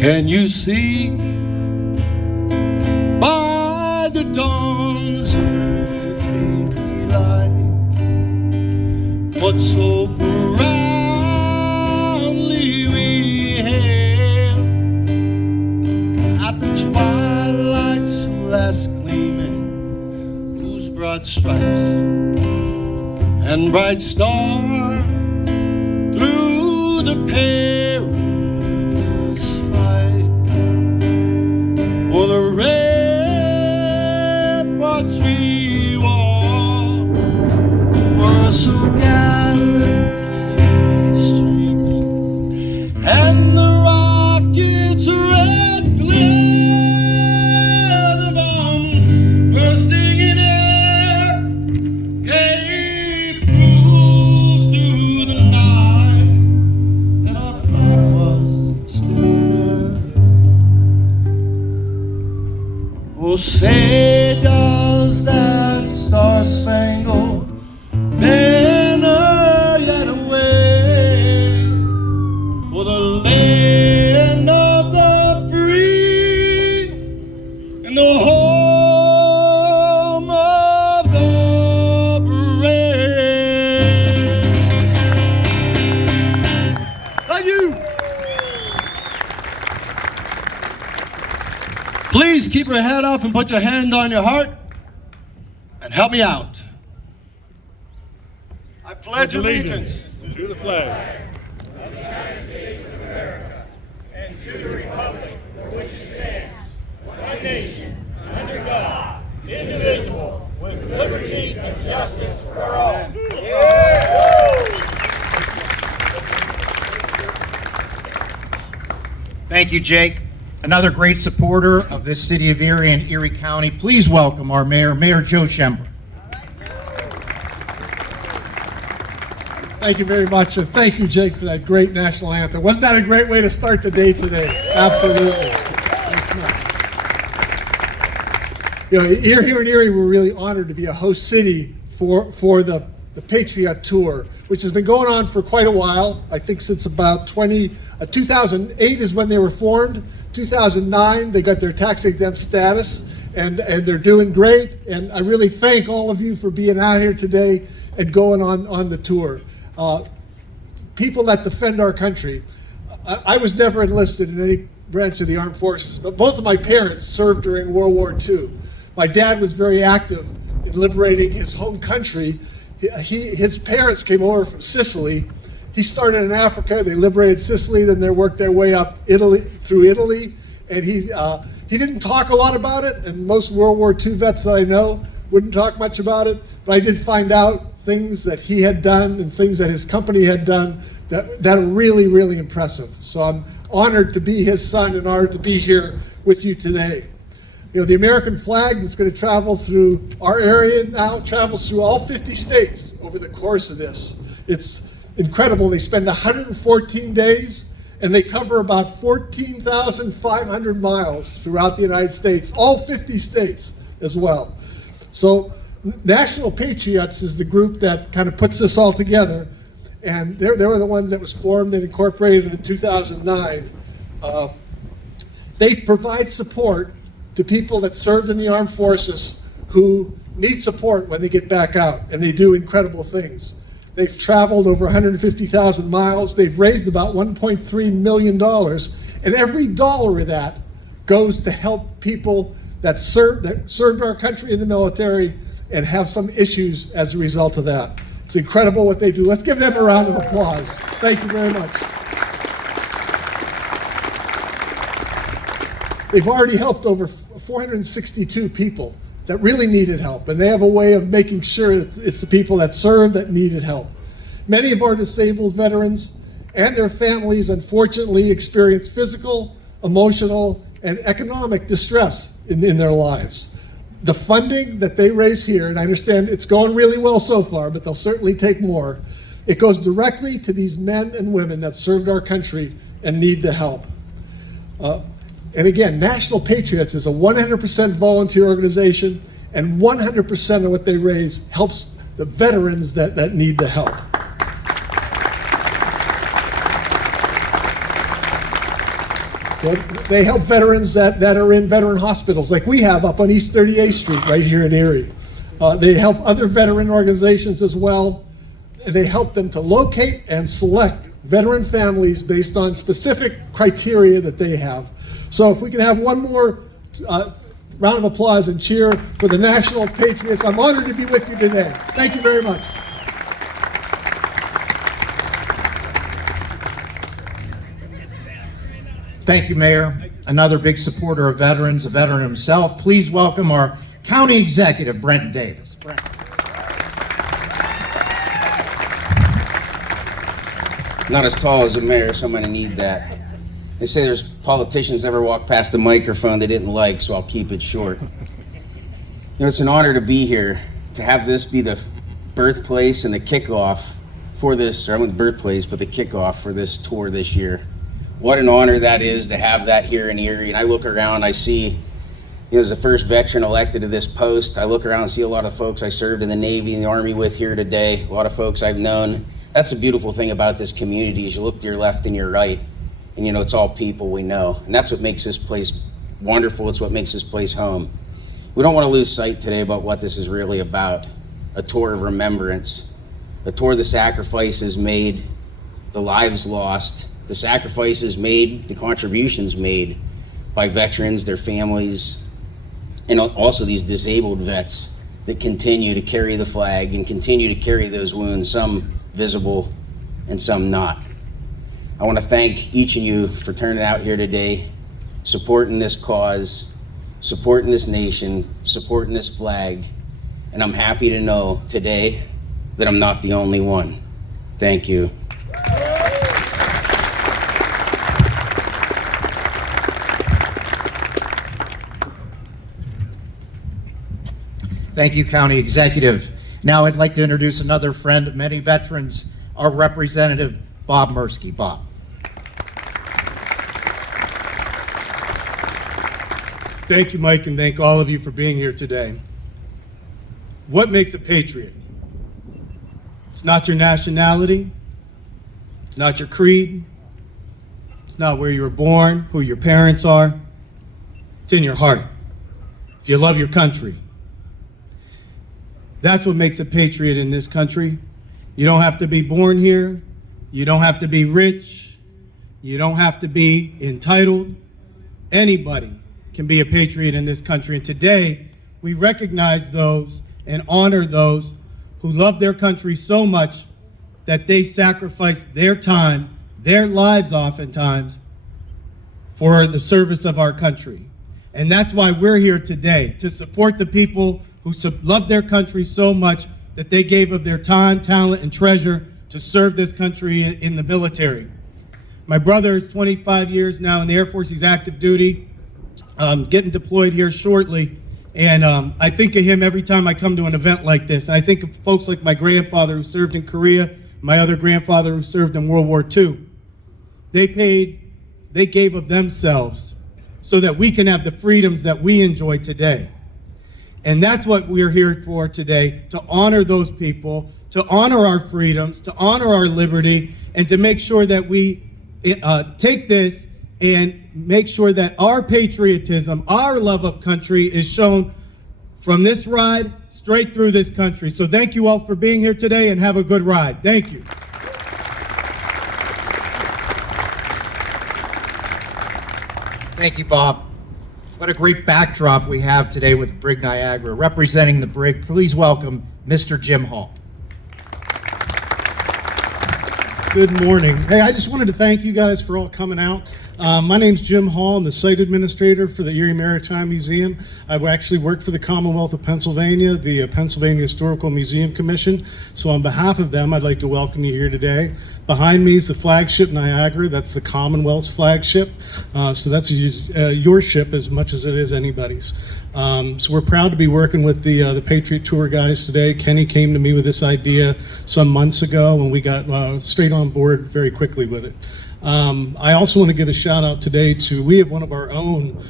Can you see by the dawn's early light what so proudly we hailed at the twilight's last gleaming, whose broad stripes and bright stars through the perilous fight, for the ramparts we wore were so gallantly streaming, and the rockets' red glare, the bombs bursting in air, gave proof through the night that our flag was still there. Oh, say does that star-spangled banner yet wave for the land of the free and the home of the brave? Thank you. Please keep your head up and put your hand on your heart and help me out. I pledge allegiance to the flag of the United States of America and to the republic for which it stands, one nation, under God, indivisible, with liberty and justice for all. Thank you, Jake. Another great supporter of this city of Erie and Erie County. Please welcome our mayor, Mayor Joe Schember. Thank you very much, and thank you, Jake, for that great national anthem. Wasn't that a great way to start the day today? Absolutely. You know, here in Erie, we're really honored to be a host city for the Patriot Tour, which has been going on for quite a while. I think since about 2008 is when they were formed. 2009, they got their tax-exempt status, and they're doing great. And I really thank all of you for being out here today and going on the tour. People that defend our country. I was never enlisted in any branch of the armed forces, but both of my parents served during World War II. My dad was very active in liberating his home country. His parents came over from Sicily. He started in Africa. They liberated Sicily, then they worked their way up through Italy. And he didn't talk a lot about it, and most World War II vets that I know wouldn't talk much about it. But I did find out things that he had done and things that his company had done that are really, really impressive. So I'm honored to be his son and honored to be here with you today. You know, the American flag that's going to travel through our area now travels through all 50 states over the course of this. It's incredible. They spend 114 days and they cover about 14,500 miles throughout the United States, all 50 states as well. So National Patriots is the group that kind of puts this all together, and they were the ones that was formed and incorporated in 2009. They provide support to people that served in the armed forces who need support when they get back out, and they do incredible things. They've traveled over 150,000 miles. They've raised about $1.3 million, and every dollar of that goes to help people that served our country in the military and have some issues as a result of that. It's incredible what they do. Let's give them a round of applause. Thank you very much. They've already helped over 462 people that really needed help, and they have a way of making sure that it's the people that serve that needed help. Many of our disabled veterans and their families unfortunately experience physical, emotional, and economic distress in their lives. The funding that they raise here, and I understand it's going really well so far, but they'll certainly take more, it goes directly to these men and women that served our country and need the help. And again, National Patriots is a 100% volunteer organization, and 100% of what they raise helps the veterans that need the help. They help veterans that are in veteran hospitals like we have up on East 38th Street right here in Erie. They help other veteran organizations as well, and they help them to locate and select veteran families based on specific criteria that they have. So if we can have one more round of applause and cheer for the National Patriots. I'm honored to be with you today. Thank you very much. Thank you, Mayor. Another big supporter of veterans, a veteran himself. Please welcome our County Executive, Brenton Davis. Brent. Not as tall as the mayor, so I'm going to need that. They say there's politicians never walk past a microphone they didn't like, so I'll keep it short. It's an honor to be here, to have this be the birthplace and the kickoff for this, or I wouldn't birthplace, but the kickoff for this tour this year. What an honor that is to have that here in Erie. And I look around, I see, as the first veteran elected to this post, I look around and see a lot of folks I served in the Navy and the Army with here today, a lot of folks I've known. That's the beautiful thing about this community is you look to your left and your right, and it's all people we know. And that's what makes this place wonderful. It's what makes this place home. We don't want to lose sight today about what this is really about. A tour of remembrance, a tour of the sacrifices made, the lives lost, the sacrifices made, the contributions made by veterans, their families, and also these disabled vets that continue to carry the flag and continue to carry those wounds, some visible and some not. I want to thank each of you for turning out here today, supporting this cause, supporting this nation, supporting this flag, and I'm happy to know today that I'm not the only one. Thank you. Thank you, County Executive. Now I'd like to introduce another friend of many veterans, our Representative Bob Mursky. Bob. Thank you, Mike, and thank all of you for being here today. What makes a patriot? It's not your nationality. It's not your creed. It's not where you were born, who your parents are. It's in your heart. If you love your country. That's what makes a patriot in this country. You don't have to be born here. You don't have to be rich. You don't have to be entitled. Anybody can be a patriot in this country. And today, we recognize those and honor those who love their country so much that they sacrifice their time, their lives oftentimes, for the service of our country. And that's why we're here today, to support the people who love their country so much that they gave of their time, talent, and treasure to serve this country in the military. My brother is 25 years now in the Air Force. He's active duty, getting deployed here shortly. And I think of him every time I come to an event like this. And I think of folks like my grandfather who served in Korea, my other grandfather who served in World War II. They gave of themselves so that we can have the freedoms that we enjoy today. And that's what we're here for today, to honor those people, to honor our freedoms, to honor our liberty, and to make sure that we take this and make sure that our patriotism, our love of country is shown from this ride straight through this country. So thank you all for being here today and have a good ride. Thank you. Thank you, Bob. What a great backdrop we have today with Brig Niagara. Representing the Brig, please welcome Mr. Jim Hall. Good morning. Hey, I just wanted to thank you guys for all coming out. My name's Jim Hall. I'm the site administrator for the Erie Maritime Museum. I actually work for the Commonwealth of Pennsylvania, the Pennsylvania Historical Museum Commission. So on behalf of them, I'd like to welcome you here today. Behind me is the flagship Niagara. That's the Commonwealth's flagship. So that's your ship as much as it is anybody's. So we're proud to be working with the Patriot Tour guys today. Kenny came to me with this idea some months ago, and we got straight on board very quickly with it. I also want to give a shout out today to, we have one of our own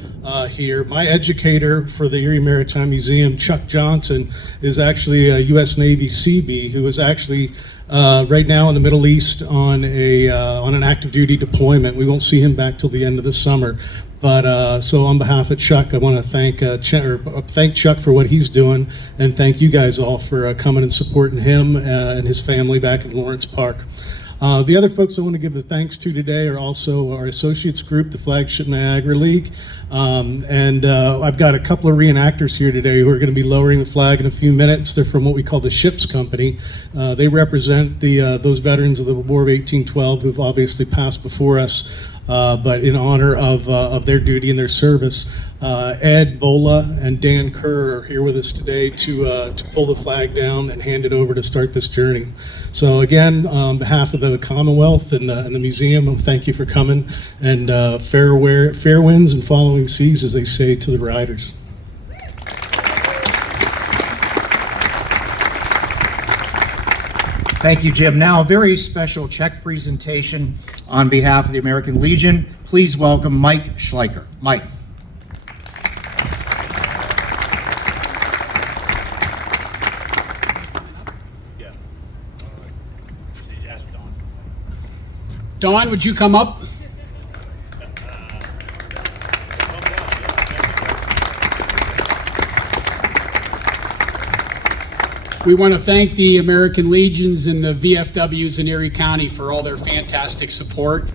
here. My educator for the Erie Maritime Museum, Chuck Johnson, is actually a U.S. Navy Seabee who was actually right now in the Middle East on an active duty deployment. We won't see him back till the end of the summer. But so on behalf of Chuck, I want to thank Chuck for what he's doing, and thank you guys all for coming and supporting him and his family back in Lawrence Park. The other folks I want to give the thanks to today are also our associates group, the Flagship Niagara League. I've got a couple of reenactors here today who are going to be lowering the flag in a few minutes. They're from what we call the Ships Company. They represent those veterans of the War of 1812 who've obviously passed before us, but in honor of their duty and their service. Ed Bola and Dan Kerr are here with us today to pull the flag down and hand it over to start this journey. So again, on behalf of the Commonwealth and the museum, thank you for coming, and fair winds and following seas, as they say to the riders. Thank you, Jim. Now, a very special check presentation on behalf of the American Legion. Please welcome Mike Schleicher. Mike. Dawn, would you come up? We want to thank the American Legions and the VFWs in Erie County for all their fantastic support.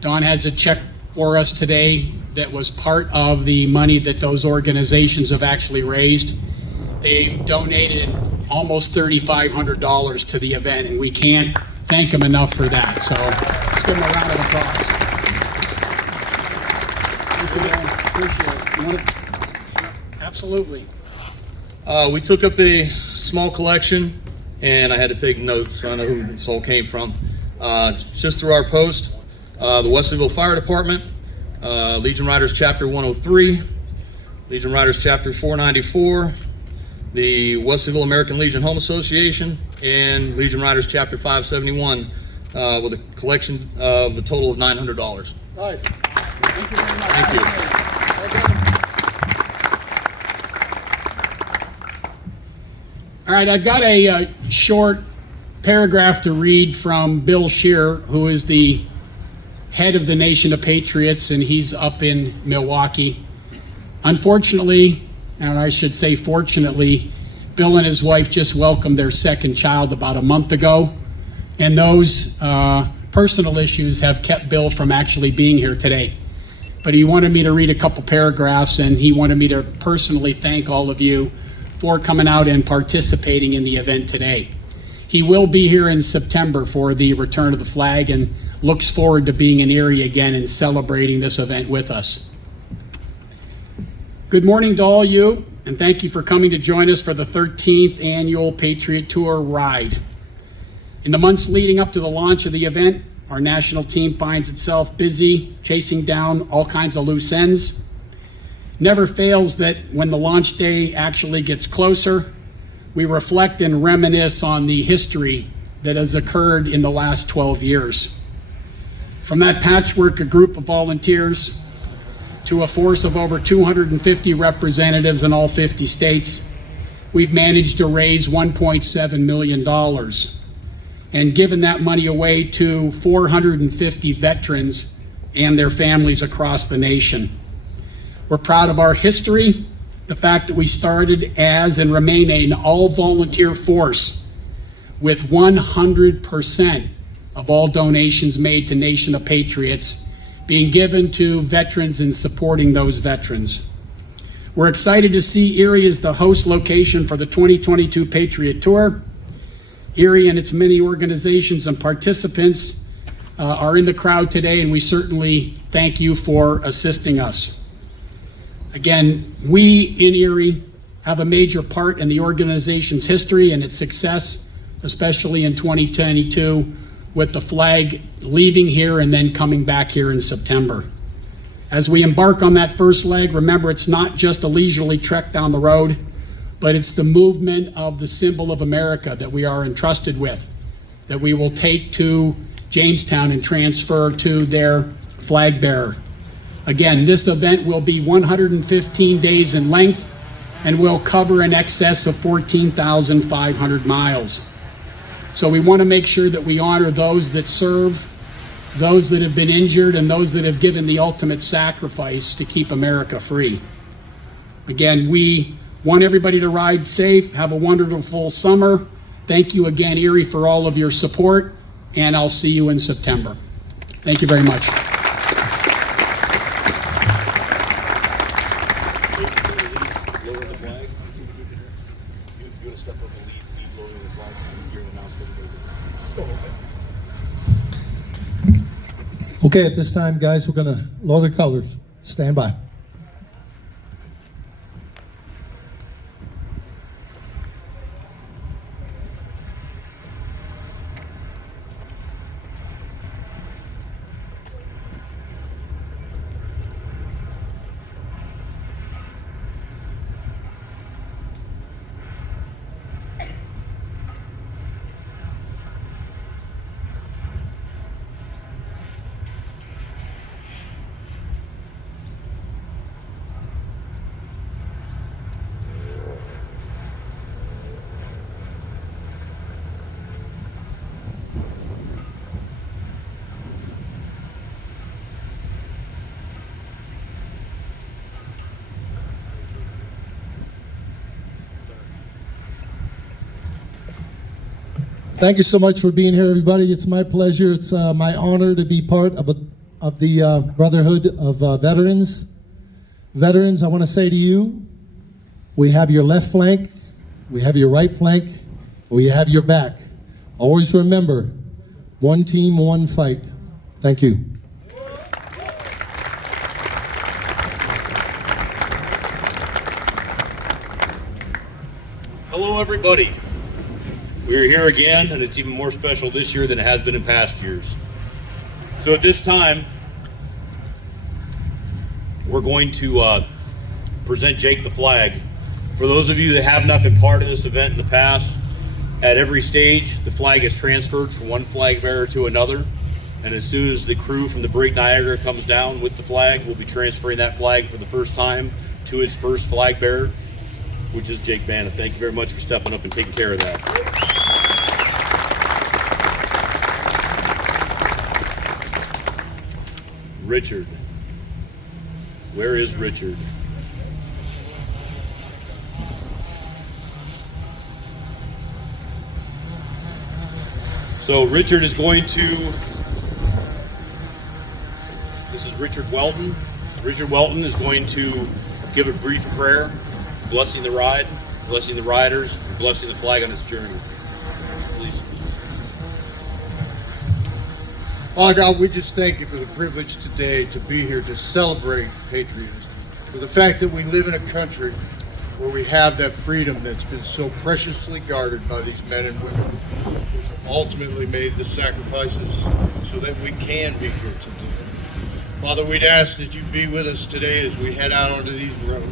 Dawn has a check for us today that was part of the money that those organizations have actually raised. They've donated almost $3,500 to the event, and we can't thank them enough for that. So let's give them a round of applause. Thank you, Dan. Appreciate it. Absolutely. We took up a small collection, and I had to take notes so I know who this all came from. Just through our post, the Wesleyville Fire Department, Legion Riders Chapter 103, Legion Riders Chapter 494, the Wesleyville American Legion Home Association, and Legion Riders Chapter 571, with a collection of a total of $900. Nice. Thank you very much. Thank you. All right, I've got a short paragraph to read from Bill Scheer, who is the head of the Nation of Patriots, and he's up in Milwaukee. Unfortunately, and I should say fortunately, Bill and his wife just welcomed their second child about a month ago, and those personal issues have kept Bill from actually being here today. But he wanted me to read a couple paragraphs, and he wanted me to personally thank all of you for coming out and participating in the event today. He will be here in September for the return of the flag and looks forward to being in Erie again and celebrating this event with us. Good morning to all you, and thank you for coming to join us for the 13th annual Patriot Tour ride. In the months leading up to the launch of the event, our national team finds itself busy chasing down all kinds of loose ends. Never fails that when the launch day actually gets closer, we reflect and reminisce on the history that has occurred in the last 12 years. From that patchwork, a group of volunteers, to a force of over 250 representatives in all 50 states, we've managed to raise $1.7 million and given that money away to 450 veterans and their families across the nation. We're proud of our history, the fact that we started as and remain an all-volunteer force with 100% of all donations made to Nation of Patriots being given to veterans and supporting those veterans. We're excited to see Erie as the host location for the 2022 Patriot Tour. Erie and its many organizations and participants are in the crowd today, and we certainly thank you for assisting us. Again, we in Erie have a major part in the organization's history and its success, especially in 2022, with the flag leaving here and then coming back here in September. As we embark on that first leg, remember it's not just a leisurely trek down the road, but it's the movement of the symbol of America that we are entrusted with, that we will take to Jamestown and transfer to their flag bearer. Again, this event will be 115 days in length and will cover in excess of 14,500 miles. So we want to make sure that we honor those that serve, those that have been injured, and those that have given the ultimate sacrifice to keep America free. Again, we want everybody to ride safe, have a wonderful summer. Thank you again, Erie, for all of your support, and I'll see you in September. Thank you very much. Okay, at this time, guys, we're going to lower the colors. Stand by. Thank you so much for being here, everybody. It's my pleasure. It's my honor to be part of the Brotherhood of Veterans. Veterans, I want to say to you, we have your left flank, we have your right flank, we have your back. Always remember, one team, one fight. Thank you. Hello, everybody. We're here again, and it's even more special this year than it has been in past years. So at this time, we're going to present Jake the flag. For those of you that have not been part of this event in the past, at every stage, the flag is transferred from one flag bearer to another. And as soon as the crew from the Brig Niagara comes down with the flag, we'll be transferring that flag for the first time to its first flag bearer, which is Jake Banta. Thank you very much for stepping up and taking care of that. Richard. Where is Richard? So Richard is going to, this is Richard Welton. Richard Welton is going to give a brief prayer, blessing the ride, blessing the riders, and blessing the flag on its journey. Please. Father God, we just thank you for the privilege today to be here to celebrate patriotism, for the fact that we live in a country where we have that freedom that's been so preciously guarded by these men and women who've ultimately made the sacrifices so that we can be here today. Father, we'd ask that you be with us today as we head out onto these roads.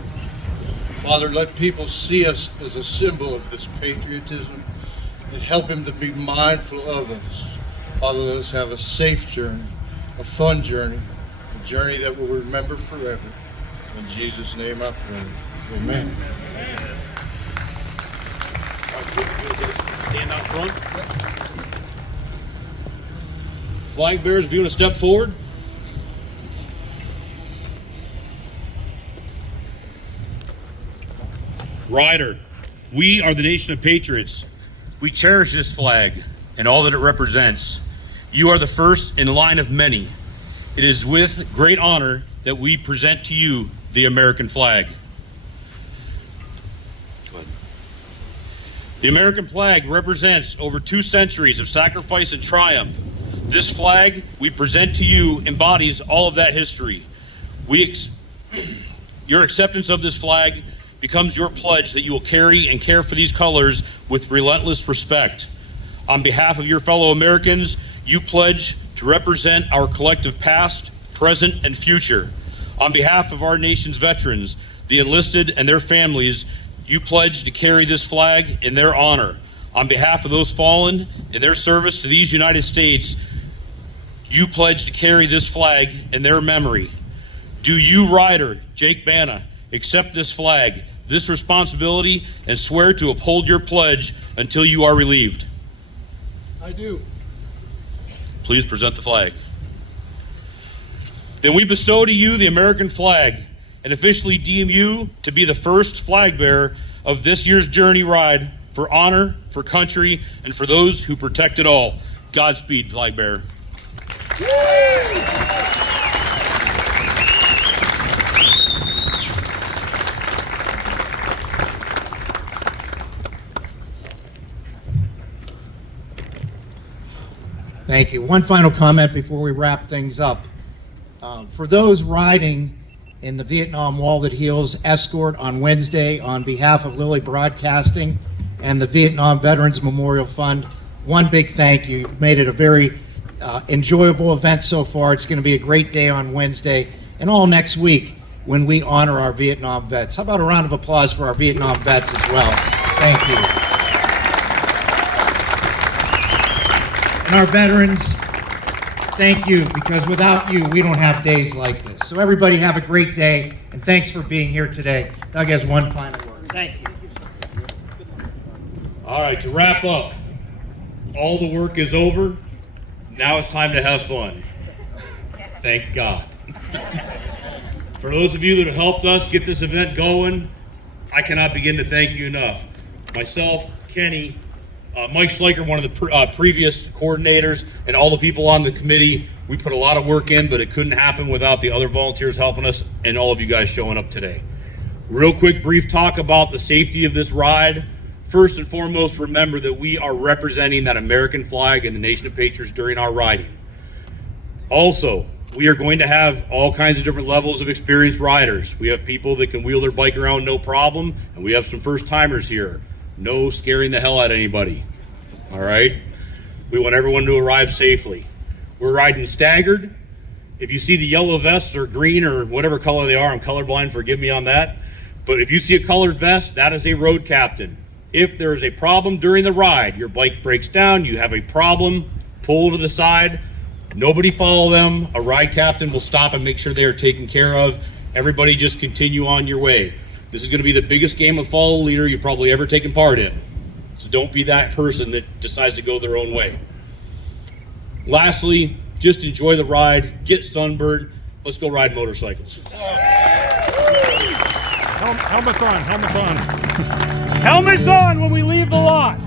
Father, let people see us as a symbol of this patriotism and help them to be mindful of us. Father, let us have a safe journey, a fun journey, a journey that we'll remember forever. In Jesus' name I pray. Amen. Stand out front. Flag bearers, if you want to step forward. Rider, we are the nation of patriots. We cherish this flag and all that it represents. You are the first in line of many. It is with great honor that we present to you the American flag. The American flag represents over 2 centuries of sacrifice and triumph. This flag we present to you embodies all of that history. Your acceptance of this flag becomes your pledge that you will carry and care for these colors with relentless respect. On behalf of your fellow Americans, you pledge to represent our collective past, present, and future. On behalf of our nation's veterans, the enlisted and their families, you pledge to carry this flag in their honor. On behalf of those fallen in their service to these United States, you pledge to carry this flag in their memory. Do you, rider Jake Banta, accept this flag, this responsibility, and swear to uphold your pledge until you are relieved? I do. Please present the flag. Then we bestow to you the American flag and officially deem you to be the first flag bearer of this year's Journey Ride for honor, for country, and for those who protect it all. Godspeed, flag bearer. Thank you. One final comment before we wrap things up. For those riding in the Vietnam Wall That Heals escort on Wednesday, on behalf of Lilly Broadcasting and the Vietnam Veterans Memorial Fund, one big thank you. You've made it a very enjoyable event so far. It's going to be a great day on Wednesday and all next week when we honor our Vietnam vets. How about a round of applause for our Vietnam vets as well? Thank you. And our veterans, thank you, because without you, we don't have days like this. So everybody have a great day, and thanks for being here today. Doug has one final word. Thank you. All right, to wrap up, all the work is over. Now it's time to have fun. Thank God. For those of you that have helped us get this event going, I cannot begin to thank you enough. Myself, Kenny, Mike Sliker, one of the previous coordinators, and all the people on the committee, we put a lot of work in, but it couldn't happen without the other volunteers helping us and all of you guys showing up today. Real quick, brief talk about the safety of this ride. First and foremost, remember that we are representing that American flag and the nation of patriots during our riding. Also, we are going to have all kinds of different levels of experienced riders. We have people that can wheel their bike around no problem, and we have some first timers here. No scaring the hell out of anybody. All right? We want everyone to arrive safely. We're riding staggered. If you see the yellow vests or green or whatever color they are, I'm colorblind, forgive me on that. But if you see a colored vest, that is a road captain. If there is a problem during the ride, your bike breaks down, you have a problem, pull to the side, nobody follow them. A ride captain will stop and make sure they are taken care of. Everybody just continue on your way. This is going to be the biggest game of follow leader you've probably ever taken part in. So don't be that person that decides to go their own way. Lastly, just enjoy the ride, get sunburned. Let's go ride motorcycles. Helmets on, helmets on. Helmets on when we leave the lot.